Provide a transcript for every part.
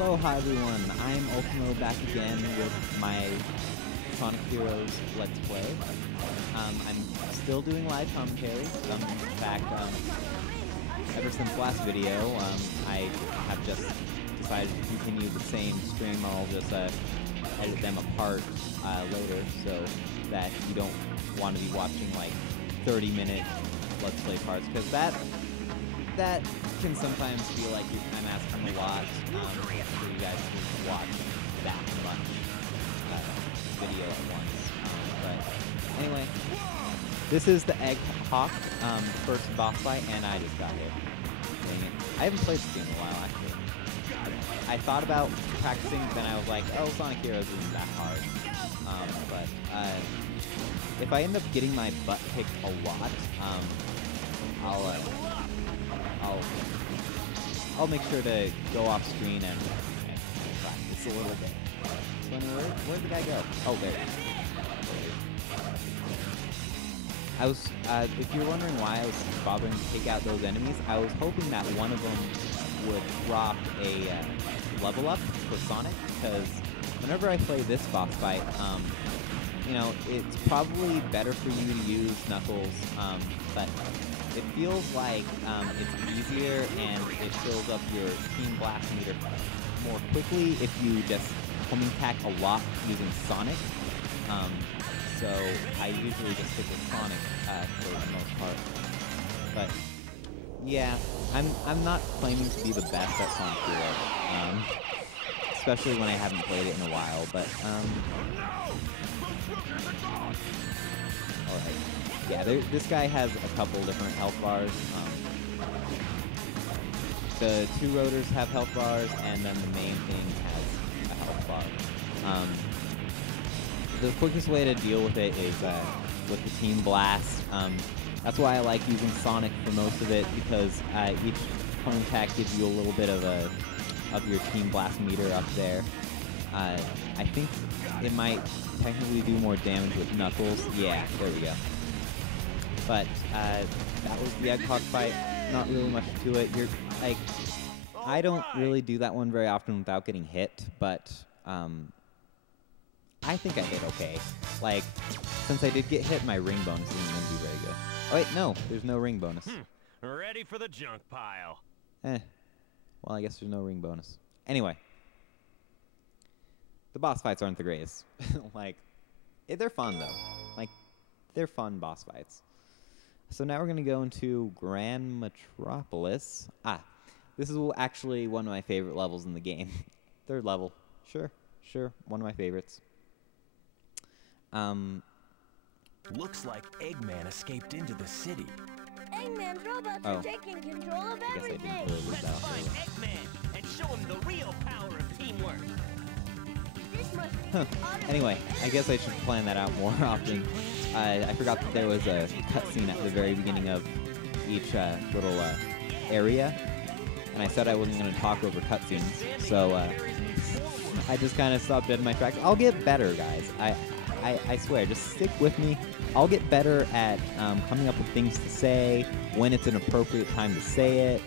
Aloha everyone, I'm Ultimo back again with my Sonic Heroes Let's Play. I'm still doing live commentary. In fact, ever since last video, I have just decided to continue the same stream. I'll just edit them apart later so that you don't want to be watching like 30-minute Let's Play parts, because that can sometimes feel like I'm asking a lot for you guys to watch that much video at once. But anyway, this is the Egg Hawk first boss fight, and I just got hit. Dang it. I haven't played this game in a while, actually. I thought about practicing, but then I was like, oh, Sonic Heroes isn't that hard. But if I end up getting my butt kicked a lot, I'll make sure to go off screen and practice a little bit. So anyway, where'd the guy go? Oh, there. I was, if you're wondering why I was bothering to take out those enemies, I was hoping that one of them would drop a level up for Sonic, because whenever I play this boss fight, you know, it's probably better for you to use Knuckles, but it feels like it's easier and it fills up your Team Blast meter more quickly if you just homing attack a lot using Sonic. So I usually just stick with Sonic for the most part. But yeah, I'm not claiming to be the best at Sonic Heroes, especially when I haven't played it in a while. But all right. Yeah, this guy has a couple different health bars. The two rotors have health bars, and then the main thing has a health bar. The quickest way to deal with it is with the Team Blast. That's why I like using Sonic for most of it, because each point attack gives you a little bit of your Team Blast meter up there. I think it might technically do more damage with Knuckles. Yeah, there we go. But that was the Egg Hawk fight. Not really much to it. You're like, I don't really do that one very often without getting hit, but I think I hit okay. Like, since I did get hit, my ring bonus isn't going to be very good. Oh wait, no, there's no ring bonus. Ready for the junk pile. Well, I guess there's no ring bonus. Anyway, the boss fights aren't the greatest. Like, they're fun though. Like, they're fun boss fights. So now we're going to go into Grand Metropolis. This is actually one of my favorite levels in the game. Third level. Sure, one of my favorites. Looks like Eggman escaped into the city. Eggman's robots are taking control of everything. Let's find Eggman and show him the real power of teamwork. This must be Anyway, I guess I should plan that out more often. I forgot that there was a cutscene at the very beginning of each little area, and I said I wasn't going to talk over cutscenes, so I just kind of stopped dead in my tracks. I'll get better, guys. I swear, just stick with me. I'll get better at coming up with things to say, when it's an appropriate time to say it,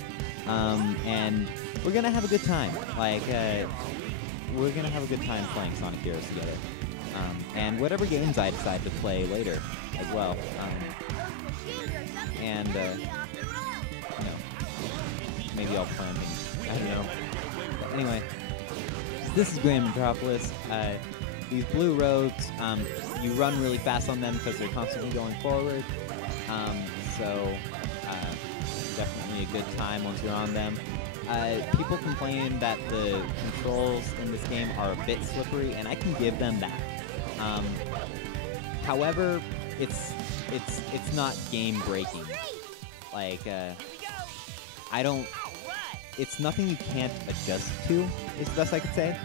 and we're going to have a good time. Like, we're going to have a good time playing Sonic Heroes together. And whatever games I decide to play later as well. And, you know, maybe I'll plan things. I don't know. But anyway, this is Grand Metropolis. These blue roads, you run really fast on them because they're constantly going forward. So, definitely a good time once you're on them. People complain that the controls in this game are a bit slippery, and I can give them that. However, it's not game breaking. Like, it's nothing you can't adjust to, is the best I could say.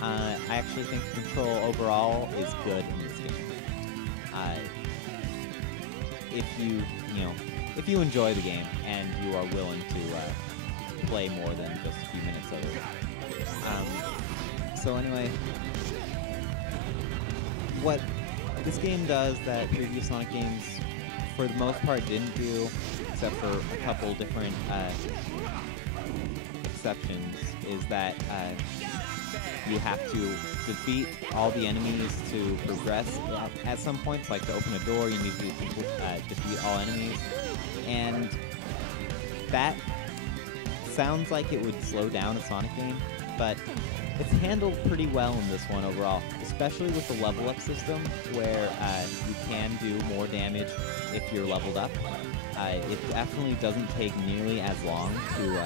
I actually think the control overall is good in this game. If you enjoy the game and you are willing to play more than just a few minutes of it. So anyway, what this game does that previous Sonic games, for the most part, didn't do, except for a couple different exceptions is that you have to defeat all the enemies to progress at some points. Like to open a door, you need to defeat all enemies. And that sounds like it would slow down a Sonic game, but it's handled pretty well in this one overall, especially with the level up system where you can do more damage if you're leveled up. It definitely doesn't take nearly as long to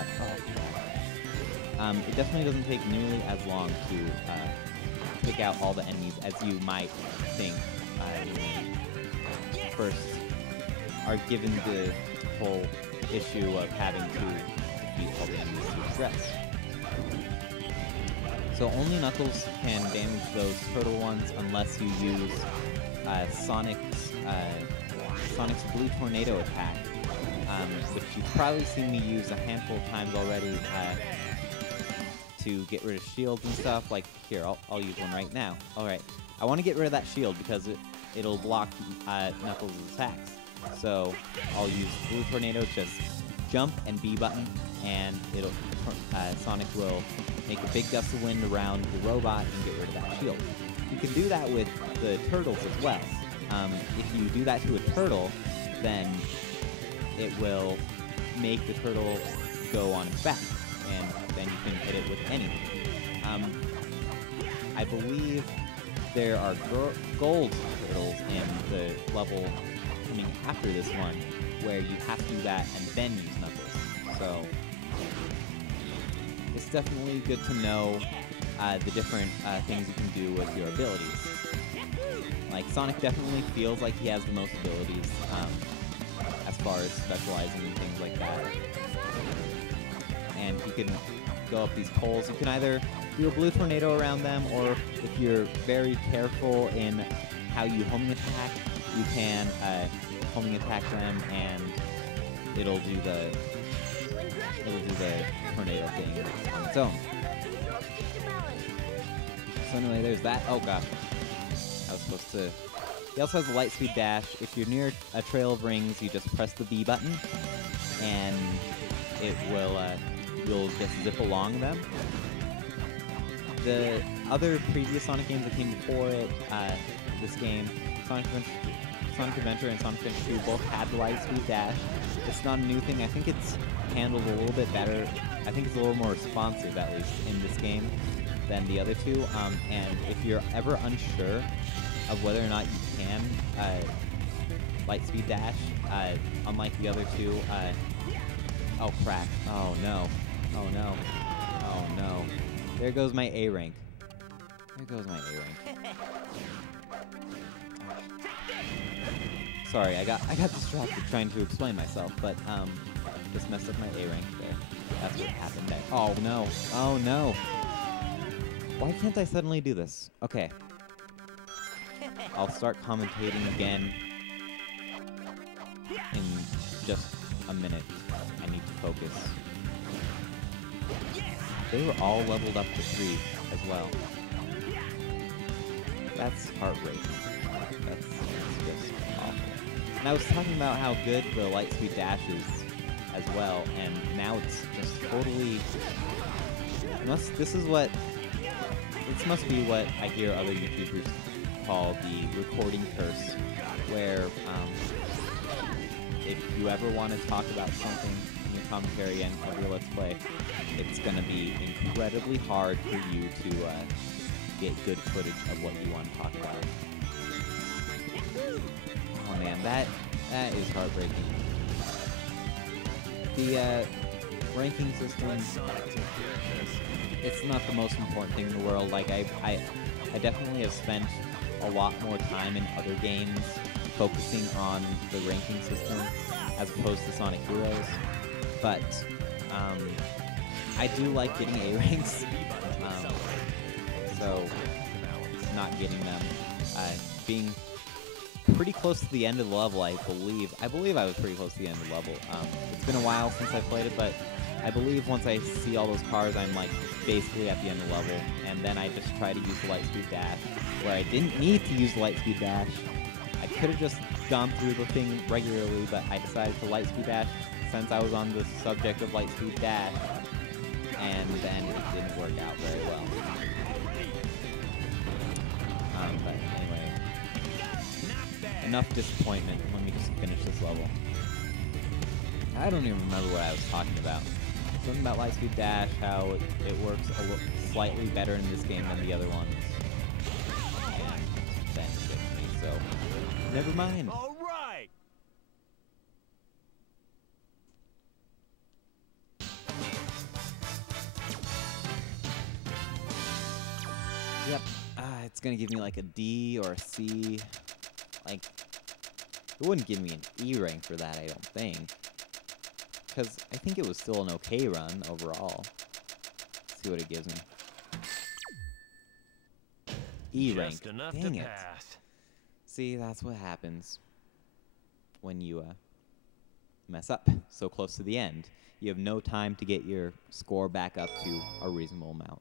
pick out all the enemies as you might think first are given the whole issue of having to defeat all the enemies to progress. So only Knuckles can damage those turtle ones unless you use Sonic's Blue Tornado attack, which you've probably seen me use a handful of times already to get rid of shields and stuff. Like here, I'll use one right now. All right, I want to get rid of that shield because it'll block Knuckles' attacks. So I'll use Blue Tornado, just jump and B button, and Sonic will make a big gust of wind around the robot and get rid of that shield. You can do that with the turtles as well. If you do that to a turtle, then it will make the turtle go on its back, and then you can hit it with anything. I believe there are gold turtles in the level coming after this one, where you have to do that and then use Knuckles. So it's definitely good to know the different things you can do with your abilities. Like, Sonic definitely feels like he has the most abilities as far as specializing and things like that. And he can go up these poles. You can either do a Blue Tornado around them, or if you're very careful in how you homing attack, you can homing attack them and it'll do the tornado thing on its own. So anyway, there's that. Oh gosh, I was supposed to. He also has a light speed dash. If you're near a trail of rings, you just press the B button, and it will you'll just zip along them. The other previous Sonic games that came before it, this game, Sonic Adventure and Sonic Adventure 2 both had the light speed dash. It's not a new thing. I think it's handled a little bit better. I think it's a little more responsive, at least, in this game than the other two. And if you're ever unsure of whether or not you can light speed dash, unlike the other two, oh crap! Oh no! Oh no! Oh no! There goes my A rank. There goes my A rank. Sorry, I got distracted trying to explain myself, but just messed up my A rank there. That's what happened there. Oh no! Oh no! Why can't I suddenly do this? Okay. I'll start commentating again in just a minute. I need to focus. They were all leveled up to 3 as well. That's heartbreaking. That's just awful. And I was talking about how good the light speed dash is as well, and now it's just totally... This must be what I hear other YouTubers call the recording curse, where if you ever want to talk about something in your commentary and cover your Let's Play, it's going to be incredibly hard for you to get good footage of what you want to talk about. Oh man, that is heartbreaking. The ranking system, it's not the most important thing in the world. Like, I definitely have spent a lot more time in other games focusing on the ranking system as opposed to Sonic Heroes, but I do like getting A ranks, so not getting them, being pretty close to the end of the level, I believe I was pretty close to the end of the level. It's been a while since I played it, but I believe once I see all those cars, I'm like basically at the end of the level, and then I just try to use the light speed dash, where I didn't need to use the light speed dash. I could have just gone through the thing regularly, but I decided to light speed dash since I was on the subject of light speed dash, and then it didn't work out very well. But anyway, enough disappointment. Let me just finish this level. I don't even remember what I was talking about. Something about Lightspeed Dash, how it works slightly better in this game than the other ones. And then it gets me, so never mind. All right. Yep. It's gonna give me like a D or a C. Like, it wouldn't give me an E rank for that, I don't think. Because I think it was still an okay run overall. Let's see what it gives me. E rank. Just enough Dang to it. pass. See, that's what happens when you mess up so close to the end. You have no time to get your score back up to a reasonable amount.